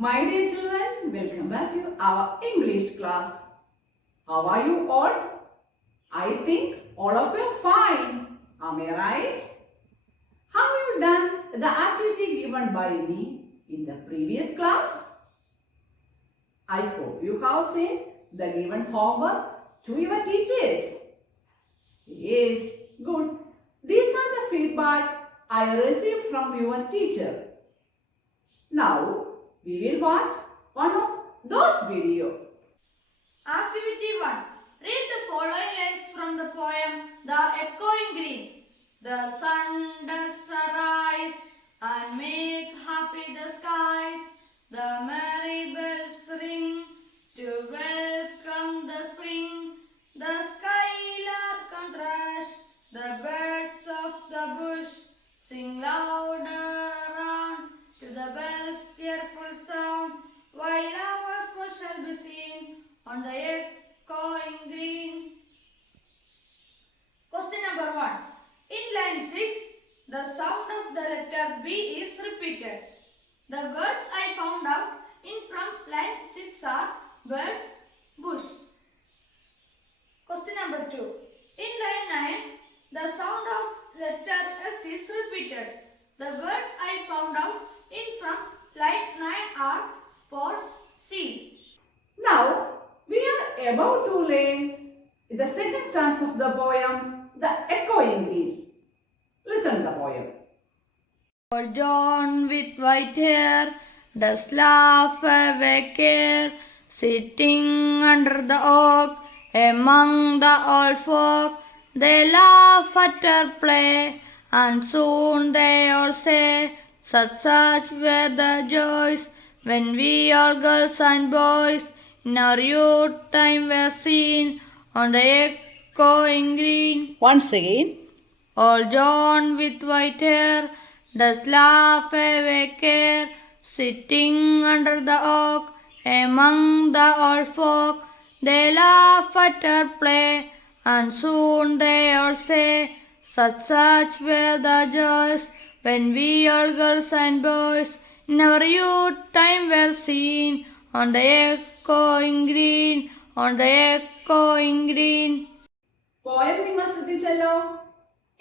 My dear children, welcome back to our English class. How are you all? I think all of you are fine. Am I right? Have you done the activity given by me in the previous class? I hope you have sent the given homework to your teachers. Yes, good. These are the feedback I received from your teacher. Now, we will watch one of those videos. Activity 1. Read the following lines from the poem The Echoing Green. The sun does arise and make happy the skies. The merry bells ring to welcome the spring. The skylark can thrush, the birds of the bush sing louder around to the bells' cheerful sound, while our foot shall be seen on the echoing green. Question number 1. In line 6, the sound of the letter B is repeated. The words I found out in from line 6 are birds, bush. Question number 2. In line 9, the sound of letter S is repeated. The words I found out in from line 9 are sports, sea. Now, we are about to learn the second stanza of the poem, The Echoing Green. Listen the poem. Old John with white hair does laugh away care, sitting under the oak among the old folk. They laugh at her play, and soon they all say, such were the joys when we all girls and boys in our youth time were seen on the echoing green. Once again. Old John with white hair does laugh away care, sitting under the oak among the old folk. They laugh at her play, and soon they all say, such were the joys when we all girls and boys in our youth time were seen on the echoing green, on the echoing green. Poem നിങ്ങൾ ശ്രദ്ധിച്ചല്ലോ.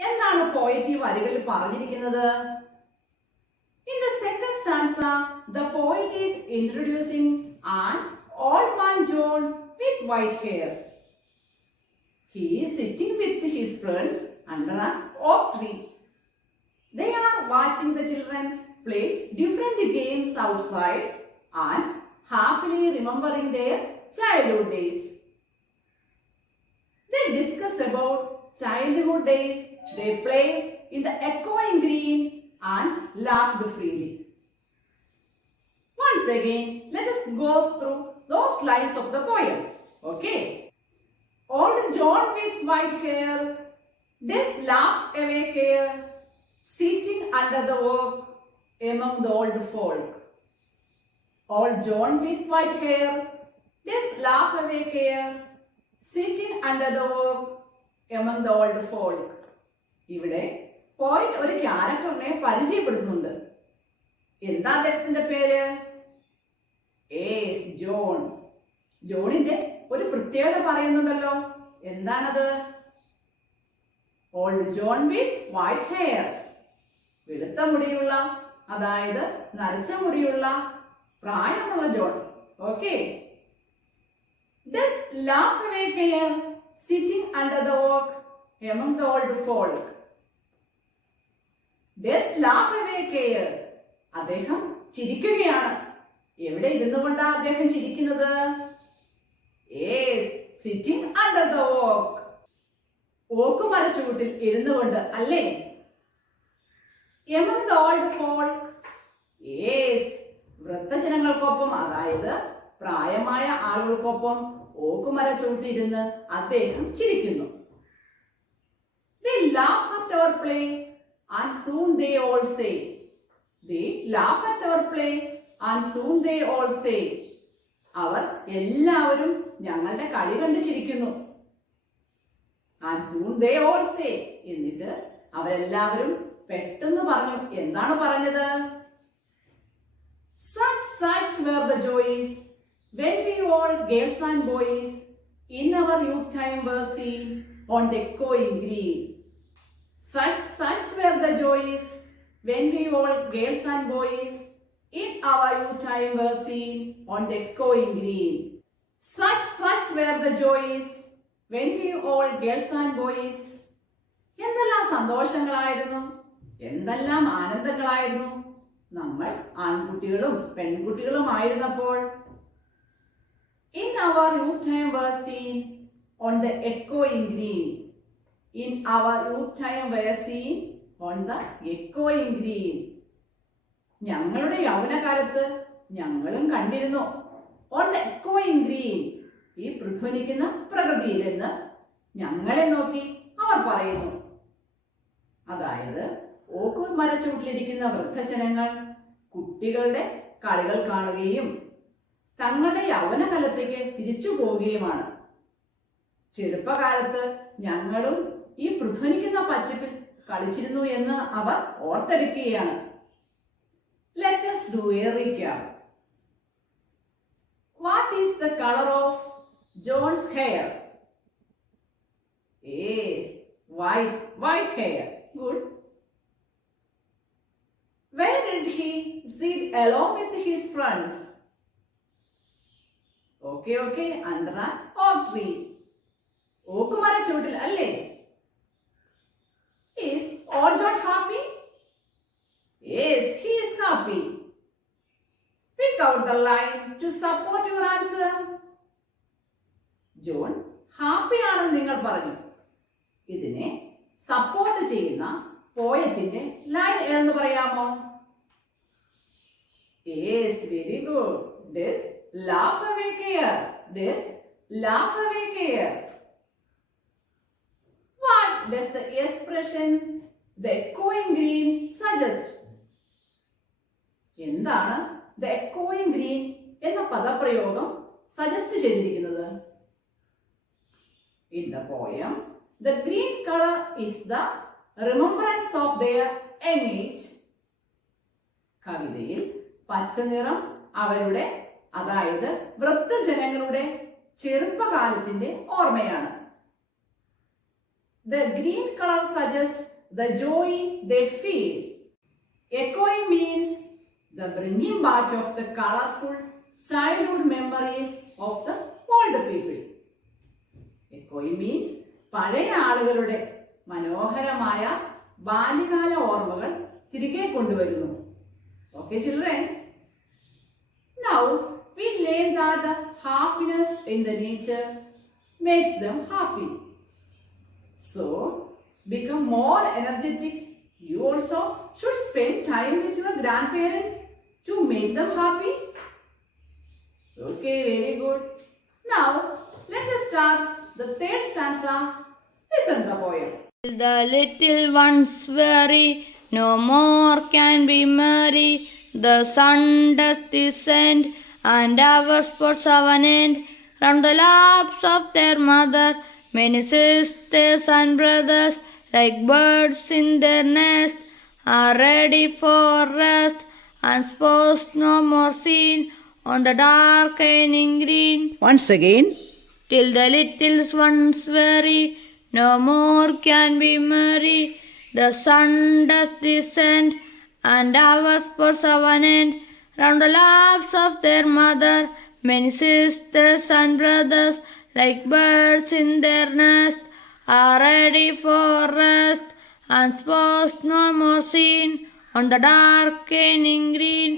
എന്താണ് poet ഈ വരികളിൽ പറഞ്ഞിരിക്കുന്നത്? In the second stanza, the poet is introducing an old man John with white hair. He is sitting with his friends under an oak tree. They are watching the children play different games outside and happily remembering their childhood days. They discuss about childhood days they played in the echoing green and laughed freely. Once again, let us go through those lines of the poem. Okay. Old John with white hair does laugh away care, sitting under the oak among the old folk. Old John with white hair does laugh away care, sitting under the oak among the old folk. ഇവിടെ point ഒരു ക്യാരക്ടറിനെ പരിചയപ്പെടുത്തുന്നുണ്ട്. എന്താ അദ്ദേഹത്തിന്റെ പേര്? John. ജോണിന്റെ ഒരു പ്രത്യേകത പറയുന്നുണ്ടല്ലോ. എന്താണത്? ഓൾഡ് ജോൺ വിത്ത് വൈറ്റ് ഹെയർ. വെളുത്ത മുടിയുള്ള, അതായത് നരച്ച മുടിയുള്ള പ്രായമുള്ള John. Okay. Does laugh away care, sitting under the oak among the old folk. Does laugh away care. അദ്ദേഹം ചിരിക്കുകയാണ്. എവിടെ ഇരുന്നു കൊണ്ടാണ് അദ്ദേഹം ചിരിക്കുന്നത്? Sitting under the oak. ഓക്ക് മരച്ചുവട്ടിൽ ഇരുന്നു കൊണ്ട്, അല്ലേ? Among the old folk. വൃദ്ധജനങ്ങൾക്കൊപ്പം, അതായത് പ്രായമായ ആളുകൾക്കൊപ്പം ഓക്കുമര ചൂട്ടിയിരുന്ന് അദ്ദേഹം ചിരിക്കുന്നു. They laugh at our play and soon they all say. They laugh at our play and soon they all say. അവർ എല്ലാവരും ഞങ്ങളുടെ കളി കണ്ട് ചിരിക്കുന്നു. And soon they all say. എന്നിട്ട് അവരെല്ലാവരും പെട്ടെന്ന് പറഞ്ഞു. എന്താണ് പറഞ്ഞത്? Such such were the joys when we all, girls and boys, in our youth time were seen on the echoing green. Such were the joys when we all, girls and boys, in our youth time were seen on the echoing green. Such were the joys when we all, girls and boys. എന്തെല്ലാം സന്തോഷങ്ങളായിരുന്നു, എന്തെല്ലാം ആനന്ദങ്ങളായിരുന്നു നമ്മൾ ആൺകുട്ടികളും പെൺകുട്ടികളുമായിരുന്നപ്പോൾ. In our youth time were seen on the echoing green. In our youth time were seen on the echoing green. ഞങ്ങളുടെ യൗവനകാലത്ത് ഞങ്ങളും കണ്ടിരുന്നു on the echoing green. ഈ പ്രതിധ്വനിക്കുന്ന പ്രകൃതിയിൽ നിന്ന് ഞങ്ങളെ നോക്കി അവർ പറയുന്നു. അതായത് ഓക്ക് മരച്ചുവട്ടിലിരിക്കുന്ന വൃദ്ധജനങ്ങൾ കുട്ടികളുടെ കളികൾ കാണുകയും തങ്ങളുടെ യൗവനകാലത്തേക്ക് തിരിച്ചു പോവുകയുമാണ്. ചെറുപ്പകാലത്ത് ഞങ്ങളും ഈ പ്രതിധ്വനിക്കുന്ന പച്ചപ്പിൽ കളിച്ചിരുന്നു എന്ന് അവർ ഓർത്തെടുക്കുകയാണ്. Let us do a recap. What is the color of John's hair? Yes, white hair. Good. Where did he sit along with his friends? Okay, under an oak tree. Oak മരച്ചുവട്ടിൽ അല്ലേ? Is old John happy? Yes, he is happy. Pick out the line to support your answer. John happy ആണെന്ന് നിങ്ങൾ പറഞ്ഞു. ഇതിനെ support ചെയ്യുന്ന പോയത്തിന്റെ line ഏതെന്ന് പറയാമോ? Yes, very good. This laugh away care. This laugh away care. What does the expression the echoing green suggest? എന്താണ് the echoing green എന്ന പദപ്രയോഗം സജസ്റ്റ് ചെയ്തിരിക്കുന്നത്? In the poem, the green color is the remembrance of their young age. കവിതയിൽ പച്ചനിറം അവരുടെ, അതായത് വൃദ്ധജനങ്ങളുടെ ചെറുപ്പകാലത്തിന്റെ ഓർമ്മയാണ്. The green color suggests the joy they feel. Echoing means the bringing back of the colorful childhood memories of the old people. Echoing means പഴയ ആളുകളുടെ മനോഹരമായ ബാല്യകാല ഓർമ്മകൾ തിരികെ കൊണ്ടുവരുന്നു. Okay, children? Now we learn that the happiness in the nature makes them happy. So, become more energetic. You also should spend time with your grandparents to make them happy. Okay, very good. Now, let us start the third stanza. Listen the poem. The little ones weary, no more can be merry. The sun does descend, and our sports have an end. Round the laps of their mother, many sisters and brothers, like birds in their nest, are ready for rest, and spots no more seen on the darkening green. Once again. Till the little ones weary, no more can be merry. The sun does descend, and our sports have an end. Round the laps of their mother, many sisters and brothers, like birds in their nest, are ready for rest, and spots no more seen on the darkening green.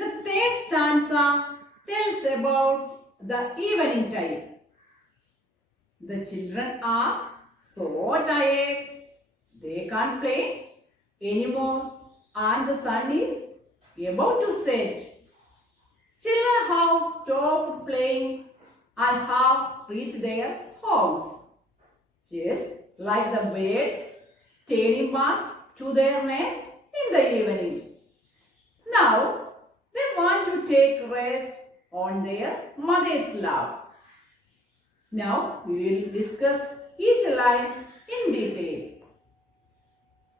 The third stanza tells about the evening time. The children are so tired, they can't play anymore, and the sun is about to set. Children have stopped playing and have reached their homes, just like the birds turning back to their nest in the evening. Now they want to take rest on their mother's lap. Now we will discuss each line in detail.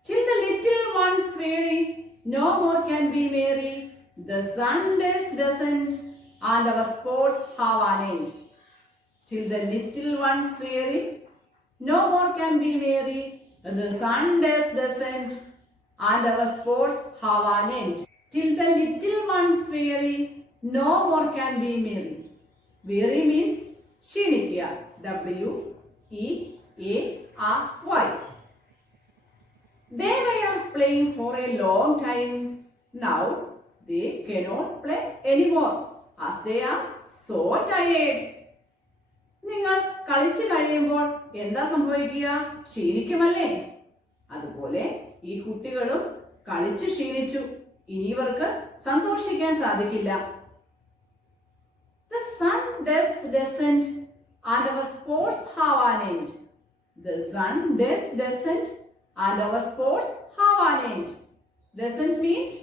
Till the little ones weary, no more can be merry. The Sunday's descent and our sports have an end. Till the little ones weary, no more can be merry. The Sunday's descent and our sports have an end. Till the little ones weary, no more can be merry. Weary means ക്ഷീണിക്കുക. W-E-A-R-Y. They were playing for a long time. Now they cannot play anymore as they are so tired. നിങ്ങൾ കളിച്ചു കഴിയുമ്പോൾ എന്താ സംഭവിക്കുക? ക്ഷീണിക്കുമല്ലേ? അതുപോലെ ഈ കുട്ടികളും കളിച്ചു ക്ഷീണിച്ചു. ഇനി ഇവർക്ക് സന്തോഷിക്കാൻ സാധിക്കില്ല. The sun does descend and our sports have an end. The sun does descend and our sports have an end. Descent means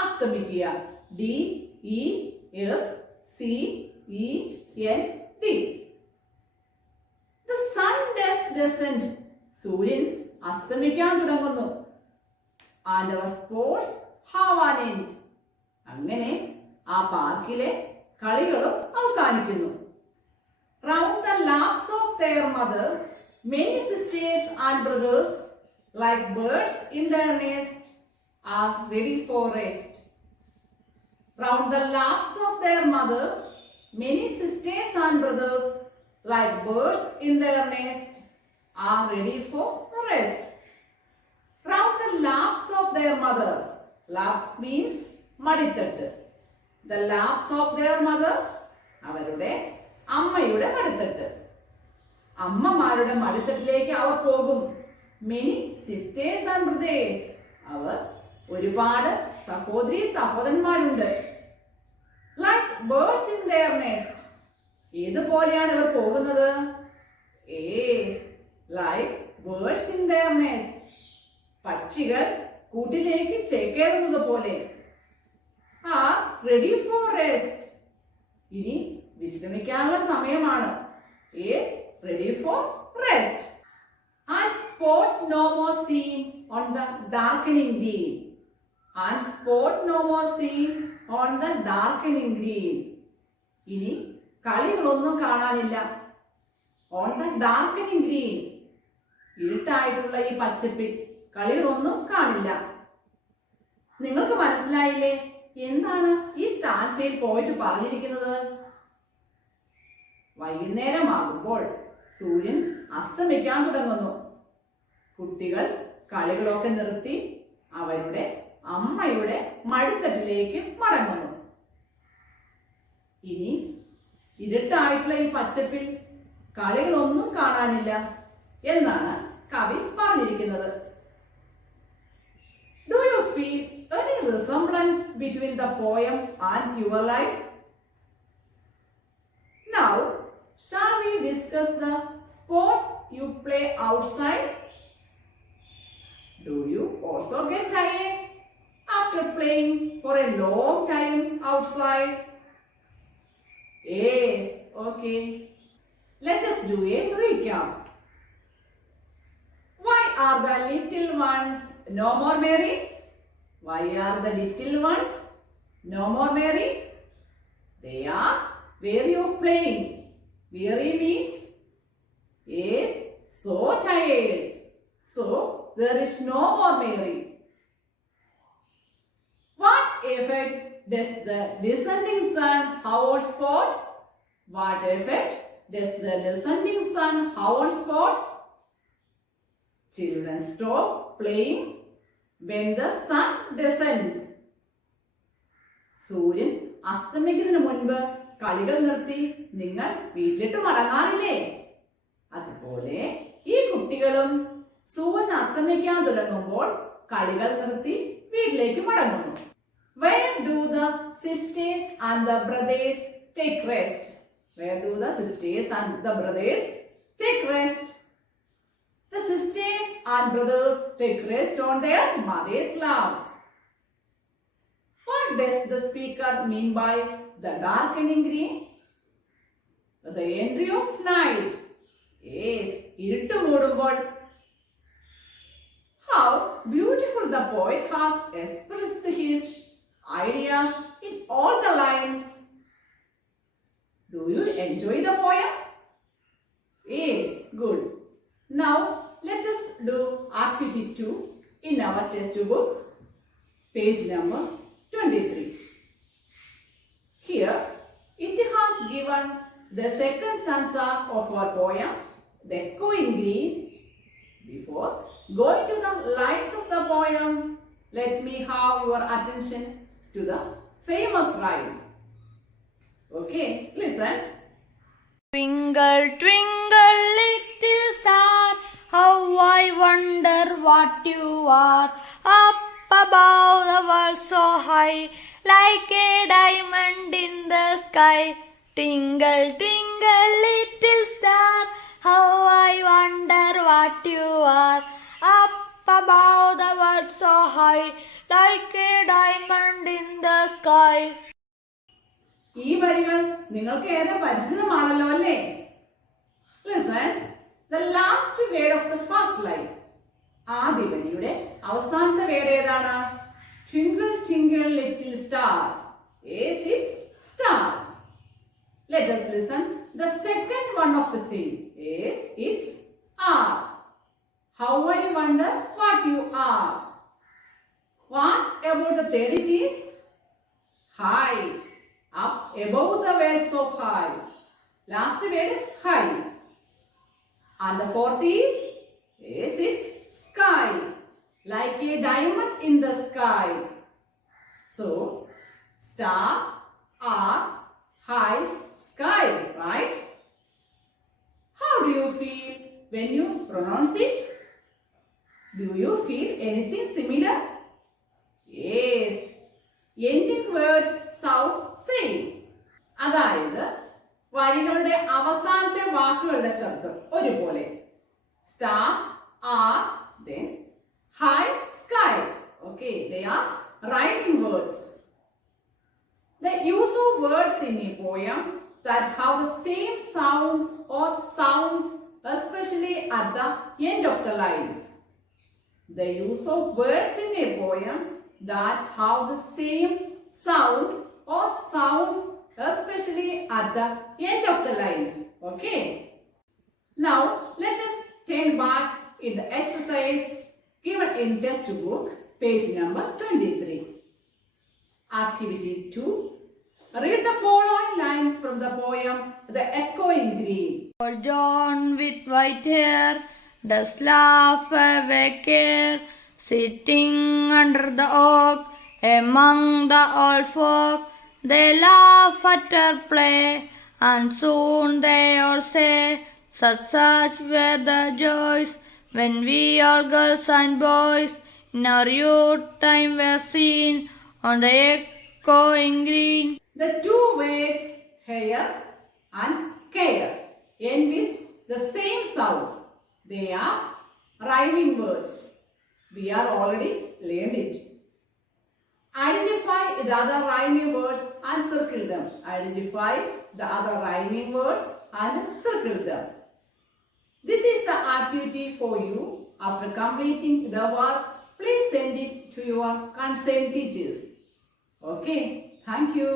അസ്തമിക്കുക. D-E-S-C-E-N-D. The sun does descend. സൂര്യൻ അസ്തമിക്കാൻ തുടങ്ങുന്നു. And our sports have an end. അങ്ങനെ ആ പാർക്കിലെ കളികളും അവസാനിക്കുന്നു. Round the laps of their mother, many sisters and brothers, like birds in their nest, are ready for rest. Round the laps of their mother, many sisters and brothers, like birds in their nest, are ready for rest. Round the laps of their mother. Laps means മടിത്തട്ട്. The laps of their mother, അവരുടെ അമ്മയുടെ മടിത്തട്ട്. അമ്മമാരുടെ മടിത്തട്ടിലേക്ക് അവർ പോകും. Many sisters and brothers, അവർ ഒരുപാട് സഹോദരി സഹോദരന്മാരുണ്ട്. Like birds in their nest, ഏതുപോലെയാണ് ഇവർ പോകുന്നത്? Yes, like birds in their nest, പക്ഷികൾ കൂട്ടിലേക്ക് ചേക്കേറുന്നത് പോലെ. Are ready for rest, ഇനി വിശ്രമിക്കാനുള്ള സമയമാണ്. Yes, ready for rest. And spot no more seen on the darkening green. And spot no more seen on the darkening green. ഇനി കളികളൊന്നും കാണാനില്ല. On the darkening green, ഇരുട്ടായിട്ടുള്ള ഈ പച്ചപ്പിൽ കളികളൊന്നും കാണില്ല. നിങ്ങൾക്ക് മനസ്സിലായില്ലേ എന്താണ് ഈ സ്റ്റാൻസയിൽ പോയിട്ട് പറഞ്ഞിരിക്കുന്നത്? വൈകുന്നേരമാകുമ്പോൾ സൂര്യൻ അസ്തമിക്കാൻ തുടങ്ങുന്നു. കുട്ടികൾ കളികളൊക്കെ നിർത്തി അവരുടെ അമ്മയുടെ മടിത്തട്ടിലേക്ക് മടങ്ങുന്നു. ഇനി ഇരുട്ടായിട്ടുള്ള ഈ പച്ചപ്പിൽ കളികളൊന്നും കാണാനില്ല എന്നാണ് കവി പറഞ്ഞിരിക്കുന്നത്. Do you feel any resemblance between the poem and your life? Now, shall we discuss the sports you play outside? Do you also get tired after playing for a long time outside? Yes, okay. Let us do a recap. Why are the little ones no more merry? Why are the little ones no more merry? They are weary of playing. Weary means, yes, so tired. So, there is no more merry. What effect does the descending sun have on sports? What effect does the descending sun have on sports? Children stop playing when the sun descends. സൂര്യൻ അസ്തമിക്കുന്നതിന് മുൻപ് കളികൾ നിർത്തി നിങ്ങൾ വീട്ടിലിട്ട് മടങ്ങാറില്ലേ? അതുപോലെ ഈ കുട്ടികളും സൂര്യൻ അസ്തമിക്കാൻ തുടങ്ങുമ്പോൾ കളികൾ നിർത്തി വീട്ടിലേക്ക് മടങ്ങുന്നു. Where do the sisters and the brothers take rest? Where do the sisters and the brothers take rest? The sisters and brothers take rest on their mother's lap. What does the speaker mean by the darkening green? The entry of night. Yes, ഇരുട്ട് മൂടുമ്പോൾ. How beautiful the poet has expressed his ideas in all the lines. Do you enjoy the poem? Yes, good. Now let us do activity 2 in our textbook, page number 23. Here it has given the second stanza of our poem, The Echoing Green. Before going to the lines of the poem, let me have your attention to the famous rhymes. Okay, listen. Twinkle, twinkle, little star, how I wonder what you are. Up above the world so high, like a diamond in the sky. Twinkle, twinkle, little star, how I wonder what you are. Up above the world so high, like a diamond in the sky. ഈ വരികൾ നിങ്ങൾക്ക് ഏറെ പരിചിതമാണല്ലോ അല്ലേ? Listen, the last word of the first line. ആദ്യ വരിയുടെ അവസാനത്തെ word ഏതാണ്? Twinkle twinkle little star. Yes, it's star. Let us listen. The second one of the same. Yes, it's are. How I wonder what you are. What about the third it is? High. Up above the world so high. Last word high. And the fourth is, yes, it's sky. Like a diamond in the sky. So, star, are, high, sky, right? How do you feel when you pronounce it? Do you feel anything similar? Yes. Ending words sound same. അതായത് വരികളുടെ അവസാനത്തെ വാക്കുകളുടെ ശബ്ദം ഒരുപോലെ. Star, are, then high, sky. Okay, they are rhyming words. The use of words in a poem that have the same sound or sounds, especially at the end of the lines. The use of words in a poem that have the same sound or sounds, especially at the end of the lines. Okay. Now let us turn back in the exercise given in textbook, page number 23. Activity 2. Read the following lines from the poem The Echoing Green. Old John with white hair does laugh away care, sitting under the oak among the old folk. They laugh at her play, and soon they all say, such were the joys when we all girls and boys in our youth time were seen on the echoing green. The two words hair and care end with the same sound. They are rhyming words. We are already learned it. Identify the other rhyming words and circle them. Identify the other rhyming words and circle them. This is the activity for you. After completing the work, please send it to your concerned teachers. Okay, thank you.